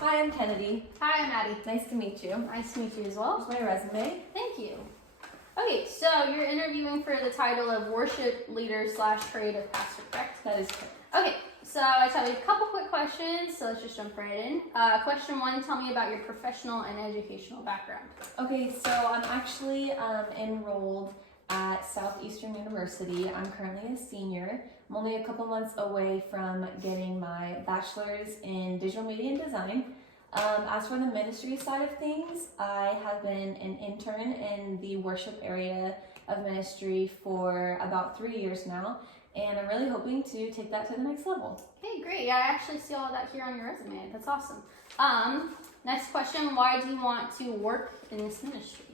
Hi, I'm Kennedy. Hi, I'm Addie. Nice to meet you. Nice to meet you as well. Here's my resume. Thank you. Okay, so you're interviewing for the title of worship leader / creative pastor, correct? That is correct. Okay, so I tell you a couple quick questions, so let's just jump right in. Question 1, tell me about your professional and educational background. Okay, so I'm actually enrolled at Southeastern University. I'm currently a senior. I'm only a couple months away from getting my bachelor's in digital media and design. As for the ministry side of things, I have been an intern in the worship area of ministry for about 3 years now, and I'm really hoping to take that to the next level. Okay, great. Yeah, I actually see all that here on your resume. That's awesome. Next question, why do you want to work in this ministry?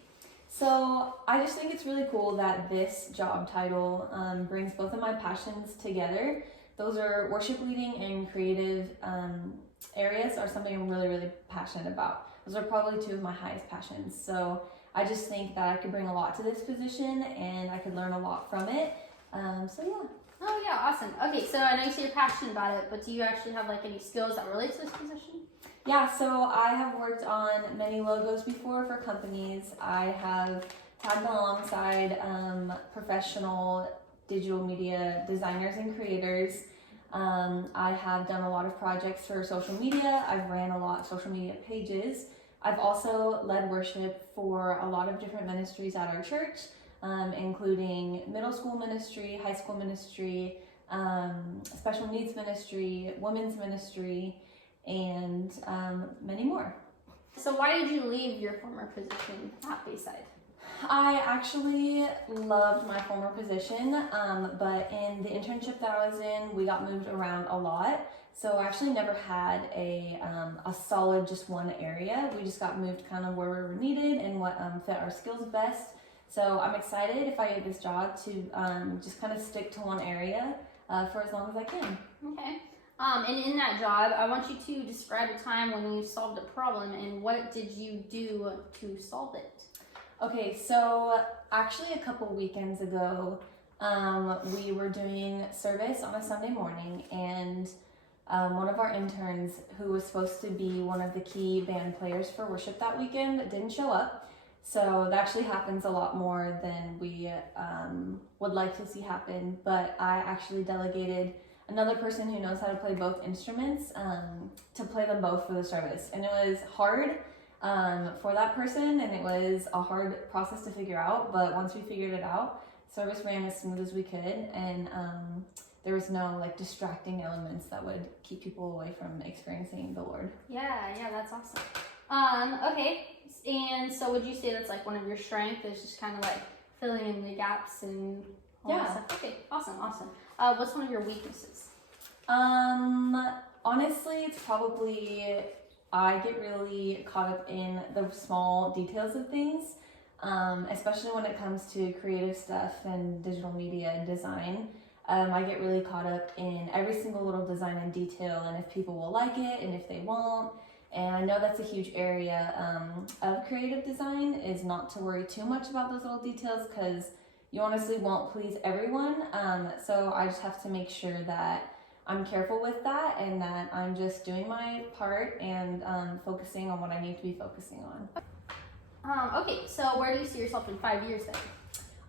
So I just think it's really cool that this job title brings both of my passions together. Those are worship leading and creative areas are something I'm really, really passionate about. Those are probably two of my highest passions. So I just think that I could bring a lot to this position and I could learn a lot from it. So yeah. Oh yeah, awesome. Okay, so I know you say you're passionate about it, but do you actually have like any skills that relate to this position? Yeah, so I have worked on many logos before for companies. I have tagged alongside professional digital media designers and creators. I have done a lot of projects for social media. I've ran a lot of social media pages. I've also led worship for a lot of different ministries at our church, including middle school ministry, high school ministry, special needs ministry, women's ministry, and many more. So why did you leave your former position at Bayside? I actually loved my former position, but in the internship that I was in, we got moved around a lot. So I actually never had a solid just one area. We just got moved kind of where we were needed and what fit our skills best. So I'm excited if I get this job to just kind of stick to one area for as long as I can. Okay. And in that job, I want you to describe a time when you solved a problem and what did you do to solve it? Okay, so actually a couple weekends ago, we were doing service on a Sunday morning, and one of our interns, who was supposed to be one of the key band players for worship that weekend, didn't show up. So that actually happens a lot more than we would like to see happen, but I actually delegated another person who knows how to play both instruments to play them both for the service. And it was hard for that person, and it was a hard process to figure out, but once we figured it out, service ran as smooth as we could, and there was no like distracting elements that would keep people away from experiencing the Lord. Yeah, that's awesome. Okay, and so would you say that's like one of your strengths is just kind of like filling in the gaps and all that stuff? Okay, awesome. What's one of your weaknesses? Honestly, it's probably I get really caught up in the small details of things, especially when it comes to creative stuff and digital media and design. I get really caught up in every single little design and detail, and if people will like it and if they won't. And I know that's a huge area of creative design, is not to worry too much about those little details, because you honestly won't please everyone. So I just have to make sure that I'm careful with that and that I'm just doing my part and focusing on what I need to be focusing on. Okay, so where do you see yourself in 5 years then?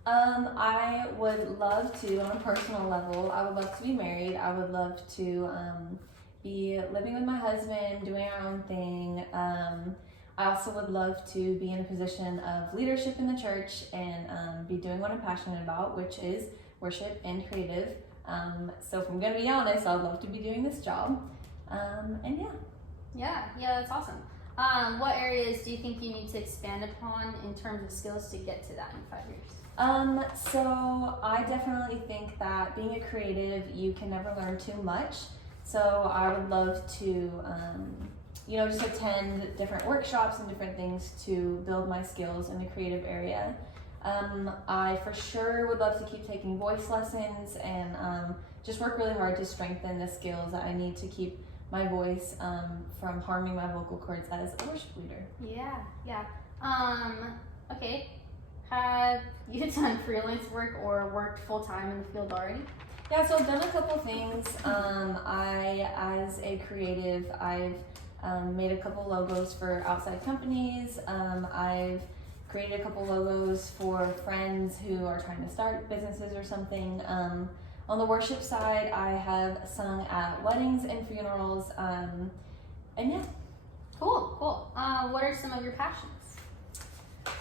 I would love to, on a personal level, I would love to be married. I would love to be living with my husband, doing our own thing. I also would love to be in a position of leadership in the church and be doing what I'm passionate about, which is worship and creative. So if I'm going to be honest, I'd love to be doing this job. And yeah. Yeah, that's awesome. What areas do you think you need to expand upon in terms of skills to get to that in 5 years? So I definitely think that being a creative, you can never learn too much. So I would love to, just attend different workshops and different things to build my skills in the creative area. I for sure would love to keep taking voice lessons and just work really hard to strengthen the skills that I need to keep my voice from harming my vocal cords as a worship leader. Yeah. Okay. Have you done freelance work or worked full-time in the field already? Yeah, so I've done a couple things. As a creative, I've made a couple logos for outside companies. I've created a couple logos for friends who are trying to start businesses or something. On the worship side, I have sung at weddings and funerals, and yeah. Cool. What are some of your passions?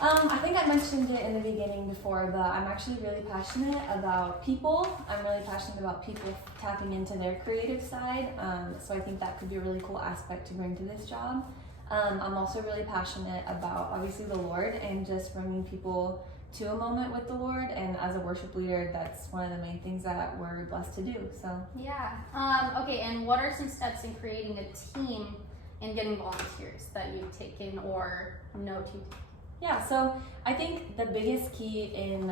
I think I mentioned it in the beginning before, but I'm actually really passionate about people. I'm really passionate about people tapping into their creative side. So I think that could be a really cool aspect to bring to this job. I'm also really passionate about obviously the Lord and just bringing people to a moment with the Lord. And as a worship leader, that's one of the main things that we're blessed to do. So yeah. Okay. And what are some steps in creating a team and getting volunteers that you've taken or know to? Yeah, so I think the biggest key in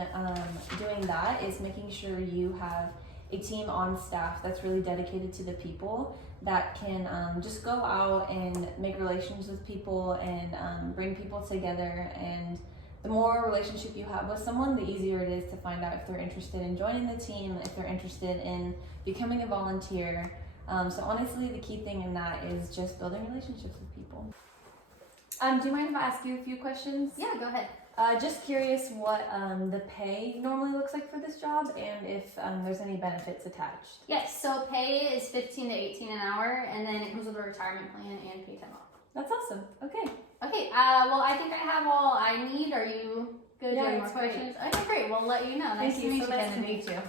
doing that is making sure you have a team on staff that's really dedicated to the people, that can just go out and make relations with people and bring people together. And the more relationship you have with someone, the easier it is to find out if they're interested in joining the team, if they're interested in becoming a volunteer. So honestly, the key thing in that is just building relationships with people. Do you mind if I ask you a few questions? Yeah, go ahead. Just curious what the pay normally looks like for this job, and if there's any benefits attached. Yes, so pay is $15 to $18 an hour, and then it comes with a retirement plan and paid time off. That's awesome. Okay. Okay, well, I think I have all I need. Are you good? Yeah, Do you have it's more great. questions? Okay, great. We'll let you know. Nice Thank to you meet so you. much. Nice to meet you.